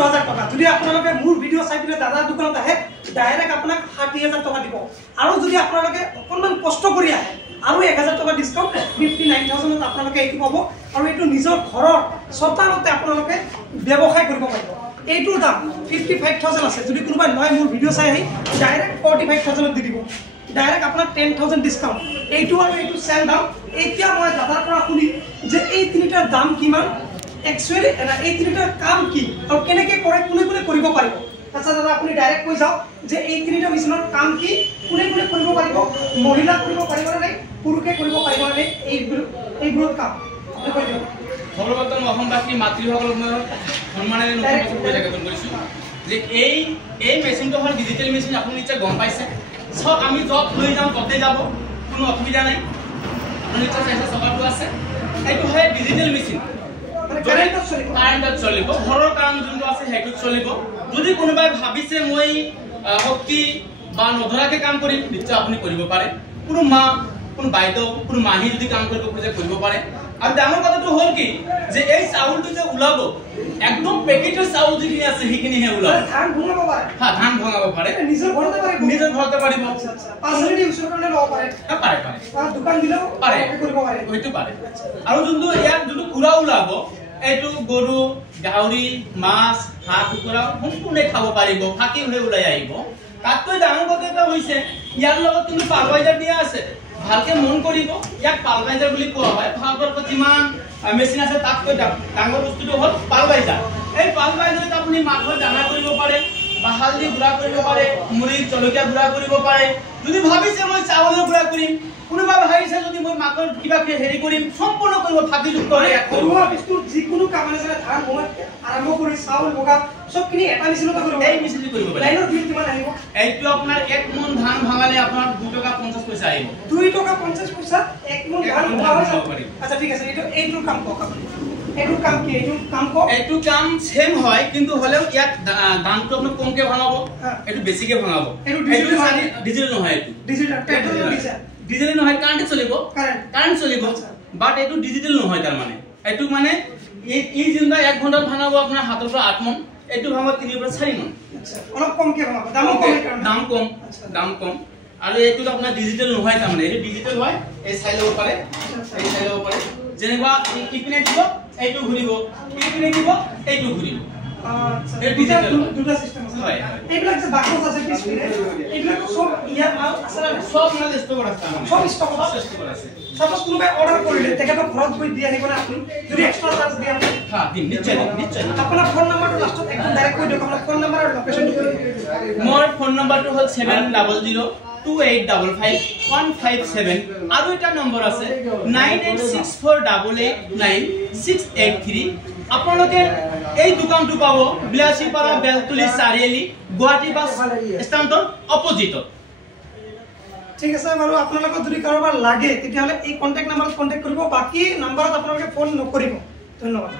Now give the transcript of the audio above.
70,000 টাকা যদি আপোনালোকে মোৰ ভিডিও চাই পিনে দাদাৰ দোকানত আহে ডাইৰেক্ট আপোনাক 60,000 টাকা দিব আৰু যদি আপোনালোকে অকনমান কষ্ট কৰি আহে আৰু 1,000 টাকা ডিসকাউন্ট 59,000 আপোনালোকে এইটো পাব আৰু এইটো নিজৰ ঘৰৰ চতালতে আপোনালোকে ব্যৱসায় কৰিব পাৰিব এইটোৰ দাম 55,000 আছে যদি কোনোবাই লয় মোৰ ভিডিও চাই আহি ডাইৰেক্ট 45,000 দি দিব ডাইৰেক্ট আপোনাৰ 10,000 ডিসকাউন্ট এইটো আৰু এইটো সেল দাম এতিয়া মই দাদাৰ পৰা শুনি যে এই তিনিটাৰ দাম কিমান একচুয়ালি এই তিনিটাৰ কাম কি আৰু কেনেকৈ কৰে কোনে কোনে কৰিব পাৰিব আচ্ছা দাদা আপুনি ডাইৰেক্ট কৈ যাওক যে এই তিনিটা মেচিনৰ কাম কি কোনে কোনে কৰিব পাৰিব মহিলা কৰিব পাৰিব নে নাই পুৰুষে কৰিব পাৰিব নে এইবোৰৰ কাম আপুনি কৈ দিয়ক সৰ্বপ্ৰথম অসমবাসী মাতৃসকলক মই সন্মানেৰে নমস্কাৰ জ্ঞাপন কৰিছোঁ যে এই মেচিনটো হ'ল ডিজিটেল মেচিন আপুনি নিশ্চয় গম পাইছে সব আমি য'ত লৈ যাওঁ ততে যাব কোনো অসুবিধা নাই আপুনি নিশ্চয় চাইছে চকাটো আছে এইটো হয় ডিজিটেল মেচিন কাৰেণ্টত চলিব ঘৰৰ কাম যোনটো আছে সেইটোত চলিব যদি কোনোবাই ভাবিছে মই শক্তি বা নধৰাকে কাম কৰিম নিশ্চয় আপুনি কৰিব পাৰে কোনো মা কোন বাইদেউ কোন মাহী যদি কাম কৰিব খোজে কৰিব পাৰে আৰু ডাঙৰ কথাটো হ'ল কি যে এই চাউলটো যে ওলাব একদম পেকেটৰ চাউল যিখিনি আছে সেইখিনিহে ওলাব ধান ভঙাব পাৰে হ্যাঁ ধান ভঙাব পাৰে নিজৰ ঘৰতে পাৰিব পাৰ্চনেলি ইউজ কৰিব ল'ব পাৰে পাৰে দোকান দিলেও পাৰে কৰিব পাৰে হয়তো পাৰে আৰু যোনটো ইয়াত যোনটো কুৰা ওলাব এইটো গৰু গাহৰি মাছ হাঁহ কুকুৰা সম্পূৰ্ণ খাব পাৰিব ফাঁকি হৈ ওলাই আহিব তাতকৈ ডাঙৰ কথা এটা হৈছে ইয়াৰ লগত কিন্তু পালভাইজাৰ দিয়া আছে ভালকে মন কৰিব ইয়াক পালভাইজাৰ বুলি কোৱা হয় ভাৰতবৰ্ষত যিমান মেচিন আছে তাতকৈ ডাঙৰ বস্তুটো হ'ল পালভাইজাৰ এই পালভাইজাৰত আপুনি মাছৰ দানা কৰিব পাৰে বা হালধি গুড়া কৰিব পাৰে মুড়ি জলকীয়া গুড়া কৰিব পাৰে যদি ভাবিছে মই চাউলৰ গুড়া কৰিম কোনোবা ভাবিছে যদি মই মাকৰ কিবা হেৰি কৰিম সম্পূৰ্ণ কৰিব ফাঁকিযুক্ত ঘৰুৱা বস্তু যিকোনো কাম আছে ধান ভঙা আৰম্ভ কৰি চাউল ভঙা সবখিনি এটা মেচিনতে কৰিব এই মেচিনতে কৰিব পাৰে লাইনৰ বিল কিমান আহিব এইটো আপোনাৰ 1 মোন ধান ভাঙালে আপোনাৰ 2 টকা 50 পইচা আহিব 2 টকা 50 পইচা 1 মোন ধান ভঙা হৈ যাব আচ্ছা ঠিক আছে এইটোৰ কাম কওক আপুনি এইটোৰ কাম কি এইটোৰ কাম কওক এইটো কাম সেম হয় কিন্তু হলেও ইয়াত ধানটো আপুনি কমকে ভাঙাব এইটো বেছিকে ভাঙাব এইটো ডিজিটেল নহয় এইটো ডিজিটেল পেট্ৰল ডিজিটেল নহয় কাৰেন্ট চলিব কাৰেন্ট চলিব বাট এইটো ডিজিটেল নহয় তাৰ মানে এইটো মানে এই জিন্দা 1 ঘন্টাত ভাঙাব আপোনাৰ হাতৰ পৰা 8 মন এইটো ভাঙাব 3 পৰা 4 মন আচ্ছা অলপ কমকে ভাঙাব দাম কম আৰু এইটো আপোনাৰ ডিজিটেল নহয় তাৰ মানে এইটো ডিজিটেল হয় এই চাই ল'ব পাৰে এই চাই ল'ব পাৰে যেনেবা ইপিনে দিব এইটো ঘূৰিব ইপিনে দিব এইটো ঘূৰিব আচ্ছা এই ডিজিটেল দুটা সিস্টেম আছে হয় এইবিলাক যে বাকস আছে পিছপিনে এইবিলাক সব ইয়াৰ মাল আছে না সব মাল ষ্টক আছে সব ষ্টক আছে সাপোজ কোনোবাই অর্ডার কৰিলে তেখেতক ঘৰত গৈ দি আনিব না আপুনি যদি এক্সট্ৰা চাৰ্জ দিয়ে আপুনি হ্যাঁ দিম নিশ্চয় আপোনাৰ ফোন নাম্বাৰটো লাষ্টত একদম ডাইৰেক্ট কৈ দিয়ক আপোনাৰ ফোন নাম্বাৰ আৰু লোকেশনটো কৈ দিয়ক মোৰ ফোন নাম্বাৰটো হ'ল 7002855157 আৰু এটা নম্বৰ আছে 9864889683 আপোনালোকে এই দোকানটো পাব বিলাসীপাৰা বেলতলি চাৰিআলি গুৱাহাটী বাছ ষ্টেণ্ডৰ অপজিটত ঠিক আছে বাৰু আপোনালোকক যদি কাৰোবাৰ লাগে তেতিয়াহলে এই কন্টাক্ট নাম্বাৰত কন্টাক্ট কৰিব বাকি নাম্বাৰত আপোনালোকে ফোন নকৰিব ধন্যবাদ